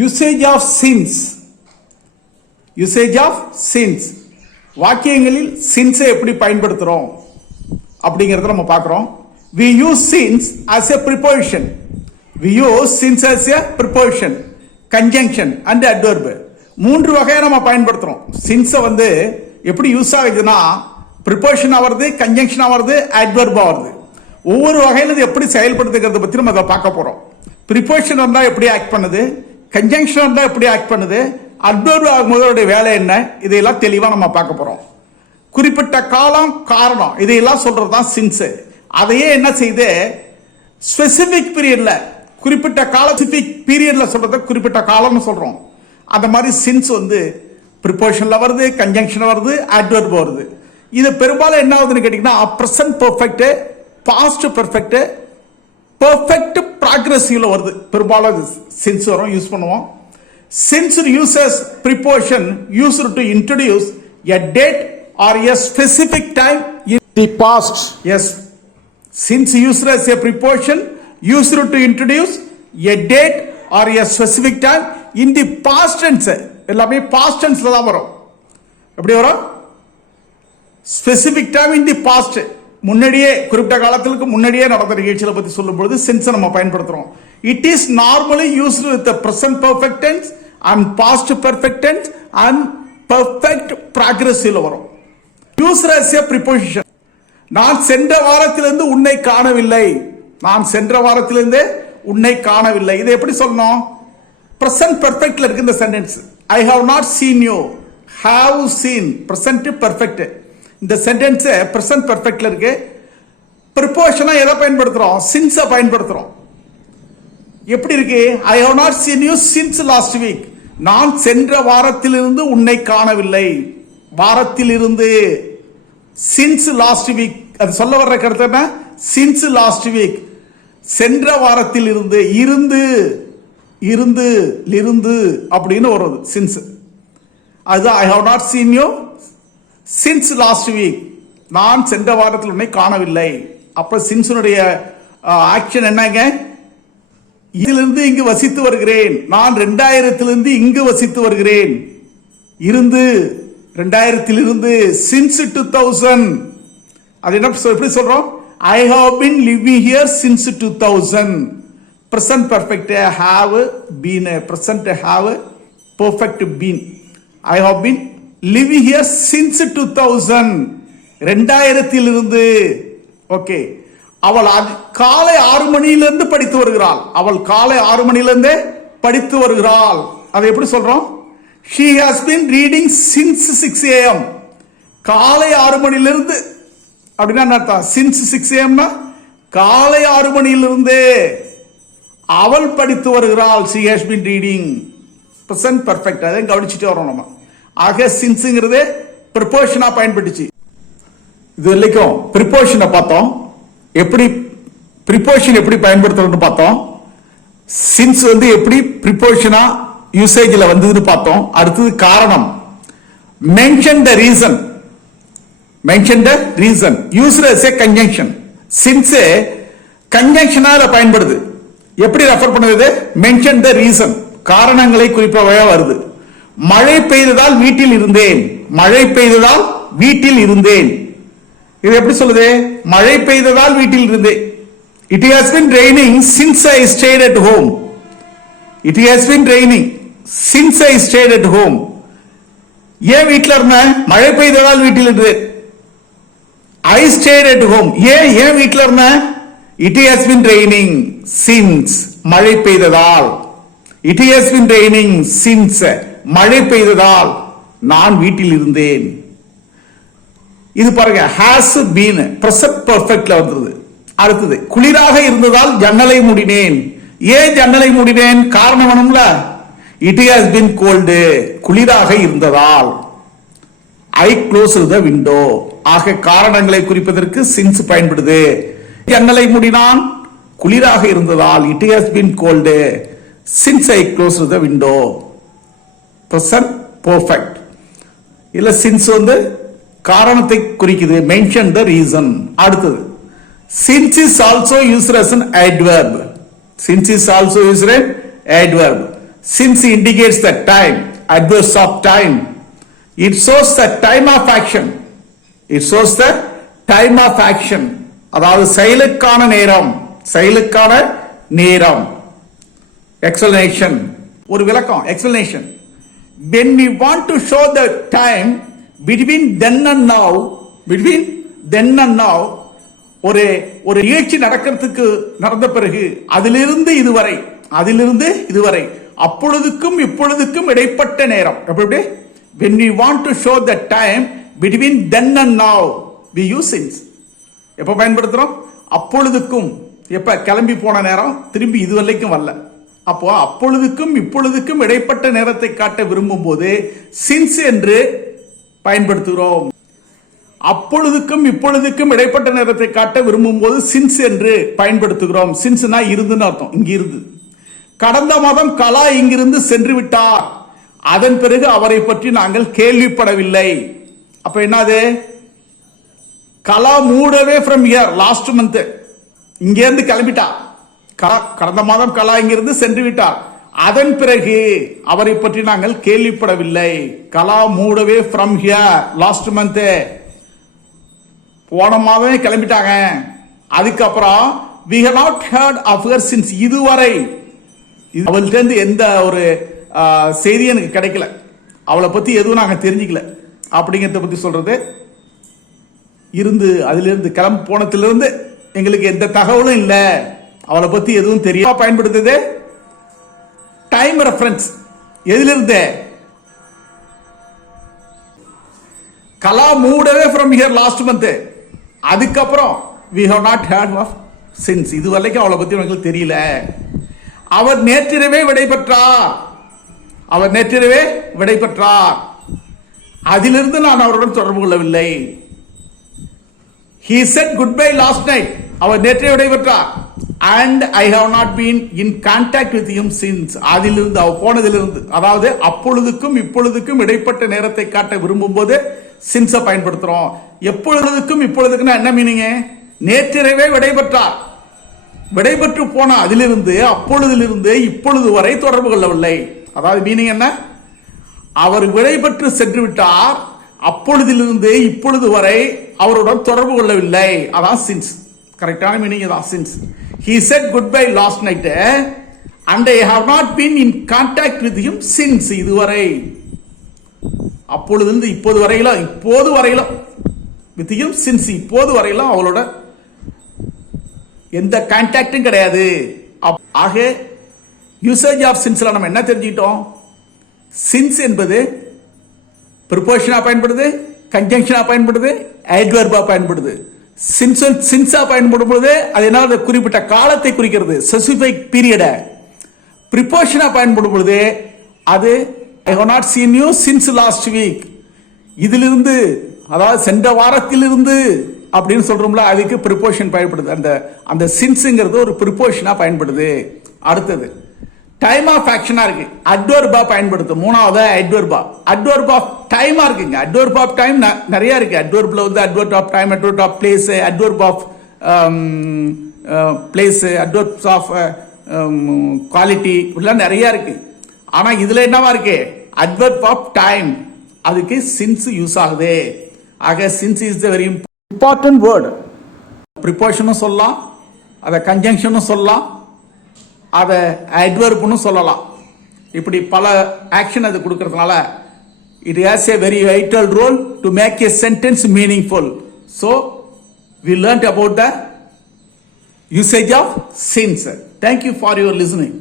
Usage of since usage of since வாக்கியங்களில் சின்ஸை எப்படி பயன்படுத்துகிறோம் அப்படிங்கிறத நம்ம பார்க்குறோம். We use since as a preposition we use since as a preposition conjunction and adverb மூன்று வகையை நம்ம பயன்படுத்துகிறோம் சின்ஸை வந்து எப்படி யூஸ் ஆகுதுன்னா ப்ரிப்போஷன் ஆகிறது கன்ஜங்ஷன் ஆகிறது அட்வர்ப் வருது ஒவ்வொரு வகையில் இது எப்படி செயல்படுத்துகிறத பற்றி நம்ம அதை பார்க்க போகிறோம் ப்ரிப்போஷன் வந்தால் எப்படி ஆக்ட் பண்ணுது? கன்ஜங்ஷன் தான் எப்படி ஆக்ட் பண்ணுது. அட்வர்ப் ஆகும்போதோடைய வேலை என்ன? இதையெல்லாம் தெளிவாக நம்ம பார்க்க போகிறோம் குறிப்பிட்ட காலம் காரணம் இதையெல்லாம் சொல்கிறது தான் சின்ஸு அதையே என்ன செய்து? ஸ்பெசிஃபிக் பீரியடில் குறிப்பிட்ட கால ஸ்பெசிபிக் பீரியட்ல சொல்றத குறிப்பிட்ட காலம்னு சொல்கிறோம் அந்த மாதிரி சின்ஸ் வந்து ப்ரிப்போஷனில் வருது கன்ஜங்ஷனில் வருது அட்வர்ப் வருது. இது பெரும்பாலும் என்ன ஆகுதுன்னு கேட்டிங்கன்னா present perfect past perfect perfect ப்ராக்ரஸிவ்ல வருது. பெரும்பாலும் சின்ஸ் வரும் யூஸ் பண்ணுவோம் since uses preposition use to introduce a date or a specific time in the past since used as a preposition, used to introduce a date or a specific time in the past tense. எல்லாமே past tenseல தான் வரும். எப்படி வரும்? Specific time in the past முன்னாடியே குறிப்பிட்ட காலத்திற்கு முன்னாடியே நடந்த நிகழ்ச்சிகளை பத்தி சொல்லும் பொழுது சென்ஸை நம்ம பயன்படுத்துறோம். It is normally used with present perfect tense and past perfect tense and perfect ப்ராக்ரஸில் வரும். யூஸ்ட் ப்ரிப்போசிஷன் நான் சென்ற வாரத்திலிருந்து உன்னை காணவில்லை. நான் சென்ற வாரத்திலிருந்து உன்னை காணவில்லை. இதை எப்படி சொல்லணும்? பிரசன்ட் பெர்ஃபெக்ட்ல இருக்கு இந்த sentence I have not seen you have seen present perfect இந்த சென்டென்ஸு பிரசன்ட் பர்ஃபெக்டில் இருக்கு. ப்ரிப்போஷனாக எதை பயன்படுத்துகிறோம் சின்ஸை பயன்படுத்துகிறோம் எப்படி இருக்கு? I have not seen you since last week நான் சென்ற வாரத்திலிருந்து உன்னை காணவில்லை. வாரத்திலிருந்து சின்ஸ் லாஸ்ட் வீக் அது சொல்ல வர்ற கருத்து என்ன? சின்ஸ் லாஸ்ட் வீக் சென்ற வாரத்தில் இருந்து இருந்து இருந்து இருந்து அப்படின்னு வருது சின்ஸ் அது I have not seen you since last week நான் சென்ற வாரத்தில் உன்னை காணவில்லை. அப்போ சின்ஸனுடைய ஆக்ஷன் என்னங்க? இதிலிருந்து இங்கு வசித்து வருகிறேன். நான் ரெண்டாயிரத்திலிருந்து இங்கு வசித்து வருகிறேன். இருந்து ரெண்டாயிரத்தில் இருந்து சின்ஸ் டூ தௌசண்ட் அது என்ன சொல்- எப்படி சொல்றோம்? I have been living here since two thousand present perfect have been present have perfect been I have been living here since two thousand ரெண்டாயிரத்தில் இருந்து ஓகே அவள் அது- காலை ஆறு மணியிலிருந்து படித்து வருகிறாள். அவள் காலை ஆறு மணியிலிருந்தே படித்து வருகிறாள். அதை எப்படி சொல்றோம்? She has been reading since six AM காலை ஆறு மணியிலிருந்து அப்படின்னா என்ன அர்த்தம்? சின்ஸ் சிக்ஸ் ஏஎம்னா காலை ஆறு மணியிலிருந்தே அவள் படித்து வருகிறாள். She has been reading present perfect அதை கவனிச்சுட்டு வரோம் நம்ம. ஆக சின்ஸுங்கிறது ப்ரிப்போர்ஷனாக பயன்பட்டுச்சு. இது வரைக்கும் ப்ரிப்போஷனை பார்த்தோம். எப்படி ப்ரிப்போர்ஷன் எப்படி பயன்படுத்துறோம்னு பார்த்தோம். சின்ஸ் வந்து எப்படி ப்ரிப்போர்ஷனாக யூசேஜில் வந்ததுன்னு பார்த்தோம். அடுத்தது காரணம். Mention the reason mention the reason used as a conjunction since கன்ஜங்ஷனாக பயன்படுது. எப்படி ரெஃபர் பண்ணுறது மென்ஷன் த ரீசன் காரணங்களை குறிப்பாக வருது. மழை பெய்ததால் வீட்டில் இருந்தேன். மழை பெய்ததால் வீட்டில் இருந்தேன். இது எப்படி சொல்லுது? மழை பெய்ததால் வீட்டில் இருந்தேன். It has been raining since I stayed at home it has been raining since I stayed at home ஏன் வீட்டில் இருந்தேன்? மழை பெய்ததால் வீட்டில் இருந்தேன். ஐ ஸ்டேட் அட் ஹோம் ஏன் ஏன் வீட்டில் இருந்தேன்? It has been raining since மழை பெய்ததால். It has been raining since மழை பெய்ததால் நான் வீட்டில் இருந்தேன் இது பாருங்க ஹாஸ் பீன் பிரசன்ட் பர்ஃபெக்ட்ல வந்தது. அடுத்தது குளிராக இருந்ததால் ஜன்னலை மூடினேன். ஏன் ஜன்னலை மூடினேன்? காரணம் வேணும்ல இட் ஹாஸ் பீன் கோல்டு குளிராக இருந்ததால். ஐ க்ளோஸ் த விண்டோ ஆக காரணங்களை குறிப்பதற்கு சின்ஸ் பயன்படுது. ஜன்னலை மூடினான். குளிராக இருந்ததால் it has been cold since I close the window present perfect இல்லை சின்ஸ் வந்து காரணத்தை குறிக்குது மென்ஷன் த ரீசன் அடுத்தது since is also used as an adverb since is also used adverb since indicates the time adverbs of time it shows the time of action it shows the time of action அதாவது செயலுக்கான நேரம். செயலுக்கான நேரம். Explanation ஒரு விளக்கம். Explanation when we want to show the time between then and now between then and now ஒரு ஒரு நிகழ்ச்சி நடக்கிறதுக்கு நடந்த பிறகு அதிலிருந்து இதுவரை அதிலிருந்து இதுவரை அப்பொழுதுக்கும் இப்பொழுதுக்கும் இடைப்பட்ட நேரம். எப்படி? எப்படி? We want to show the time between then and now we use since எப்போ பயன்படுத்துகிறோம் அப்பொழுதுக்கும். எப்போ? கிளம்பி போன நேரம் திரும்பி இதுவரைக்கும் வரல. அப்போ அப்பொழுதுக்கும் இப்பொழுதுக்கும் இடைப்பட்ட நேரத்தை காட்ட விரும்பும் போது சின்ஸ் என்று பயன்படுத்துகிறோம். அப்பொழுதுக்கும் இப்பொழுதுக்கும் இடைப்பட்ட நேரத்தை காட்ட விரும்பும் போது சின்ஸ் என்று பயன்படுத்துகிறோம். சின்ஸ்னா இருந்துன்னு அர்த்தம். இங்க இருந்து கடந்த மாதம் கலா இங்கிருந்து சென்று விட்டார் அதன் பிறகு அவரை பற்றி நாங்கள் கேள்விப்படவில்லை. அப்ப என்னது? Kala மூடவே from here last month இங்கேருந்து கிளம்பிட்டா. கடந்த மாதம் கலா இங்கிருந்து சென்று விட்டார். அதன் பிறகு அவரை பற்றி நாங்கள் கேள்விப்படவில்லை. Kala மூடவே from here last month போன மாதமே கிளம்பிட்டாங்க. அதுக்கப்புறம் we have not heard of her since இதுவரை. அவள்கிட்ட இருந்து எந்த ஒரு செய்தியும் எனக்கு கிடைக்கல. அவளை பத்தி எதுவும் நாங்க தெரிஞ்சுக்கல. அப்படிங்கிறத பத்தி சொல்றது. இருந்து அதிலிருந்து கிளம்ப போனதிலிருந்து எங்களுக்கு எந்த தகவலும் இல்லை. அவளை பத்தி எதுவும் தெரியாம பயன்படுத்துது. டைம் ரெஃபரன்ஸ் எதிலிருந்து? கலா மூடவே ஃப்ரம் ஹியர் லாஸ்ட் மந்த் அதுக்கப்புறம் we have not heard of since இது வரைக்கும் அவளை பத்தி உங்களுக்கு தெரியல. அவர் நேற்றிரவே விடை பெற்றார் அவர் நேற்றிரவே விடைபெற்றார். அதிலிருந்து நான் அவருடன் தொடர்பு கொள்ளவில்லை. He said goodbye last night அவர் நேற்றே விடைபெற்றார். And I have not been in contact with him since அதிலிருந்து அவ போனதிலிருந்து அதாவது அப்பொழுதுக்கும் இப்பொழுதுக்கும் இடைப்பட்ட நேரத்தை காட்ட விரும்பும் போது சின்ஸை பயன்படுத்துறோம். எப்பொழுதுக்கும் இப்பொழுதுக்குன்னா என்ன மீனிங் நேற்றிரவே விடைபெற்றார். விடைபெற்று போன அதிலிருந்து அப்பொழுதிலிருந்து இப்பொழுது வரை தொடர்பு கொள்ளவில்லை. அதாவது மீனிங் என்ன? அவர் விடைபெற்று சென்று விட்டார். அப்பொழுதிலிருந்து இப்பொழுது வரை அவருடன் தொடர்பு கொள்ளவில்லை. அதான் சின்ஸ் கரெக்டான மீனிங் இதான் since he said goodbye last night and I have not been in contact with him since இதுவரை. அப்பொழுதிலிருந்து இப்போது வரையிலும் இப்போது வரையிலும் வித் ஹிம் சின்ஸ் இப்போது வரையிலும் அவளோட எந்த கான்டாக்டும் கிடையாது. அப்- ஆக யூசேஜ் ஆஃப் சின்ஸில் நம்ம என்ன தெரிஞ்சுக்கிட்டோம் சின்ஸ் என்பது ப்ரிப்போஷனாக பயன்படுது கன்ஜங்ஷனாக பயன்படுது ஐட்வர்பாக பயன்படுது. சின்சன் சின்சா பயன்படும் பொழுது அது என்ன அது குறிப்பிட்ட காலத்தை குறிக்கிறது. ஸ்பெசிஃபிக் பீரியடை ப்ரிப்போஷனாக பயன்படும் பொழுது அது I have not seen you since last week இதிலிருந்து அதாவது சென்ற வாரத்திலிருந்து அப்படின்னு சொல்றோம்ல அதுக்கு ப்ரிப்போஷன் பயன்படுது. அந்த அந்த சின்ஸுங்கிறது ஒரு ப்ரிப்போஷனாக பயன்படுது. அடுத்தது. டைம் ஆஃப் ஆக்ஷனாக இருக்கு. அட்வர்பா பயன்படுத்து மூணாவது அட்வர்பா அட்வர்ப் ஆஃப் டைமாக இருக்குங்க. அட்வர்ப் ஆஃப் டைம் நிறைய இருக்கு. அட்வர்பில் வந்து adverb of time adverb of place adverb of place adverbs of quality இப்படிலாம் நிறைய இருக்கு. ஆனால் இதில் என்னவா இருக்கு? அட்வர்ப் ஆஃப் டைம் அதுக்கு சின்ஸ் யூஸ் ஆகுது. ஆக since is the very important word ப்ரிப்போஷனும் சொல்லலாம். அதை கன்ஜங்ஷனும் சொல்லலாம். அதை அட்வர்ப்னு சொல்லலாம் இப்படி பல ஆக்ஷன் அது கொடுக்கறதுனால it has a very vital role to make a sentence meaningful so we learned about the usage of sins. Thank you for your listening.